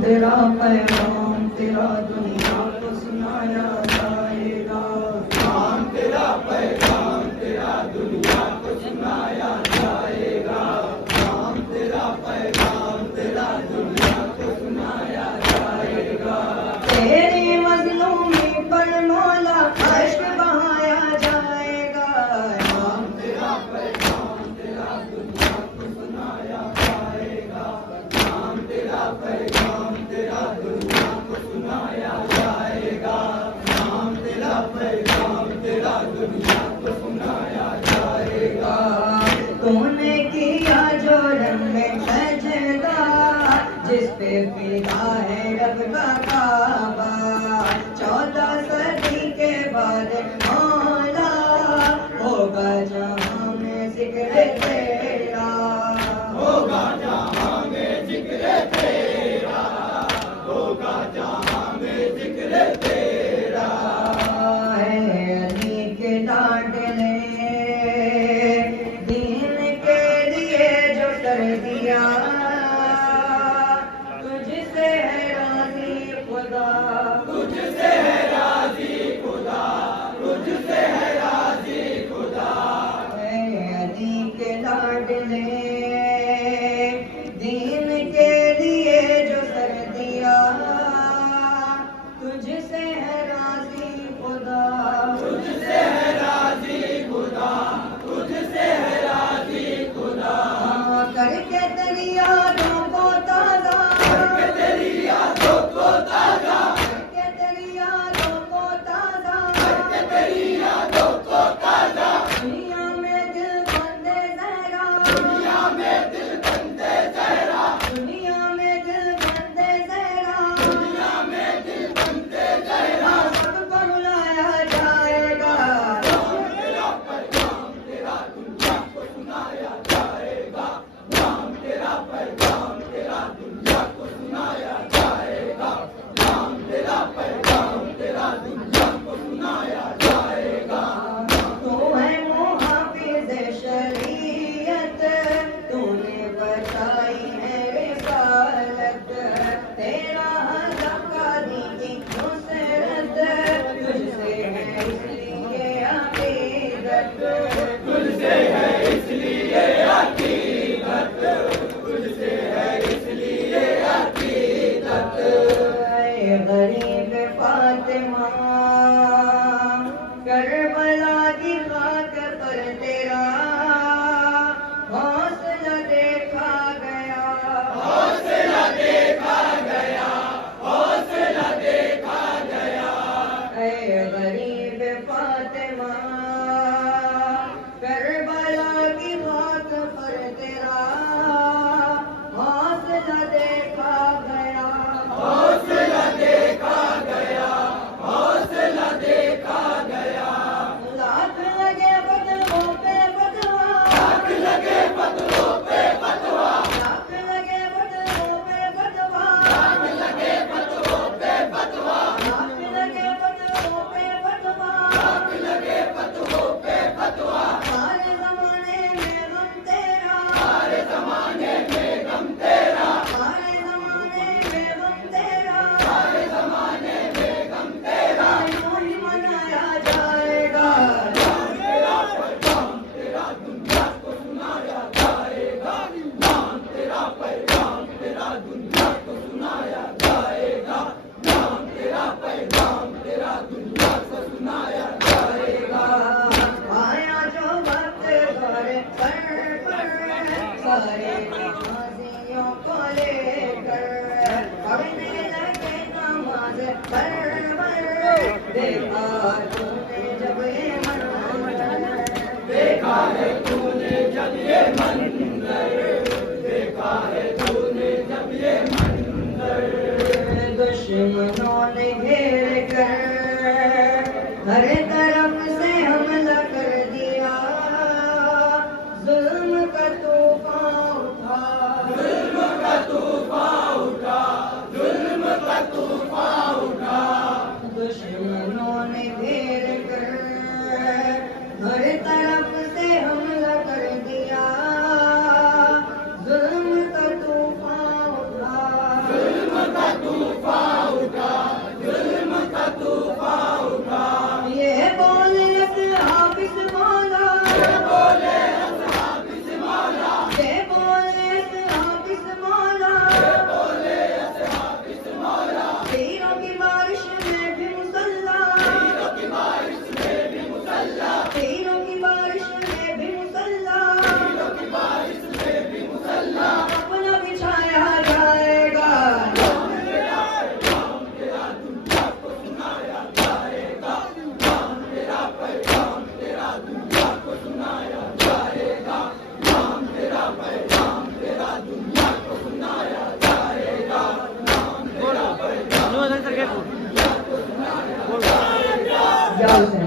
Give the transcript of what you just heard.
तेरा पैगाम तेरा दुनिया को सुनाया जाएगा। नाम तेरा पैगाम तेरा दुनिया को सुनाया जाएगा। नाम तेरा पैगाम तेरा दुनिया को सुनाया जाएगा। तेरी मज़लूमी पर मौला अश्क बहाया जाएगा। नाम तेरा पैगाम तेरा दुनिया को सुनाया जाएगा। नाम तेरा पैगाम तेरा दुनिया को सुनाया जाएगा। नाम तेरा पैगाम तेरा दुनिया को सुनाया जाएगा। तूने किया जो रंग में सजदा, जिस पे फिदा है रब का काबा। 14 सदी के बाद मौला होगा जहां में जिक्र तेरा। होगा जहां में जिक्र तेरा। होगा जहां में जिक्र तेरा। है अली के लाडले दीन के लिए जो कर दिया, तुझसे है राज़ी खुदा। तुझसे है राज़ी खुदा। तुझसे है राज़ी खुदा। है अली के लाडले दीन के लिए जो कर दिया, तुझसे है राज़ी खुदा। तुझसे है राज़ी खुदा। तुझसे है राज़ी खुदा। करके तेरी यादों को ताज़ा, करके तेरी यादों को ताज़ा। करके तेरी यादों को ताज़ा। करके तेरी यादों को ताज़ा। दुनिया में दिल बंदे ज़हरा। दुनिया में दिल बंदे ज़हरा। दुनिया में दिल बंदे ज़हरा। दुनिया में दिल बंदे ज़हरा। सबको रुलाया जाएगा। नाम तेरा पैगाम तेरा दुनिया को सुनाया जाएगा। नाम तेरा पैगाम तेरा दुनिया को सुनाया जाएगा। नाम तेरा पैगाम तेरा दुनिया को सुनाया जाएगा। तू है मुहाफिज़ शरीयत, तूने बचाई है रिसालत। तेरा ज़काती की नुसरत, तुझसे है इसलिए अक़ीदत। तुझसे है इसलिए अक़ीदत। तुझसे है इसलिए अक़ीदत। ऐ गरीब फातिमा, करबला की खाक पर तेरा हौसला देखा गया। हौसला देखा गया। हौसला देखा गया। ऐ गरीब फातिमा, करबला की खाक पर तेरा हौसला देखा गया। हौसला देखा गया। हौसला देखा गया। लाख लगे बदलों पे बदवा। लाख लगे बदलों पे बदवा। लाख लगे बदलों पे बदवा। लाख लगे बदलों पे बदवा। लाख लगे बदलों पे बदवा। लाख लगे बदलों पे बदवा। सारे ज़माने में गम तेरा। सारे ज़माने में गम तेरा। सारे ज़माने में गम तेरा। सारे ज़माने में गम तेरा। यूं ही मनाया जाएगा। नाम तेरा पैगाम तेरा दुनिया को सुनाया जाएगा। नाम तेरा पैगाम तेरा दुनिया को सुनाया जाएगा। नाम तेरा पैगाम तेरा दुनिया को सुनाया जाएगा। आया जो वक्त दौर सर पर, सारे नमाजियों को लेकर पढ़ने लगे नमाज़ परवर। देखा तूने जब ये मंज़र, देखा है तूने जब ये मंजर। देखा है तूने जब ये मंजर। दुश्मनों ने घेर कर हर तरफ से हमला कर दिया। जुल्म का तूफान उठा। जुल्म का तूफान उठा। जुल्म का तूफान उठा। दुश्मनों इजाजत है।